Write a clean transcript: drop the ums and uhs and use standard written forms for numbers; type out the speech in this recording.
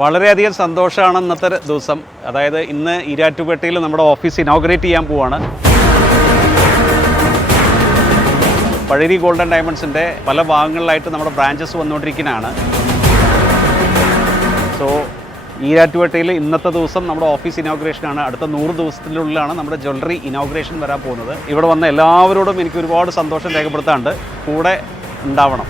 വളരെയധികം സന്തോഷമാണ് ഇന്നത്തെ ദിവസം. അതായത് ഇന്ന് ഈരാറ്റുപേട്ടയിൽ നമ്മുടെ ഓഫീസ് ഇനോഗ്രേറ്റ് ചെയ്യാൻ പോവാണ്. പഴരി ഗോൾഡൻ ഡയമണ്ട്സിൻ്റെ പല ഭാഗങ്ങളിലായിട്ട് നമ്മുടെ ബ്രാഞ്ചസ് വന്നുകൊണ്ടിരിക്കുന്നതാണ്. സോ ഈരാറ്റുപേട്ടയിൽ ഇന്നത്തെ ദിവസം നമ്മുടെ ഓഫീസ് ഇനോഗ്രേഷനാണ്. അടുത്ത 100 ദിവസത്തിനുള്ളിലാണ് നമ്മുടെ ജ്വല്ലറി ഇനോഗ്രേഷൻ വരാൻ പോകുന്നത്. ഇവിടെ വന്ന എല്ലാവരോടും എനിക്ക് ഒരുപാട് സന്തോഷം രേഖപ്പെടുത്താറുണ്ട്. കൂടെ ഉണ്ടാവണം.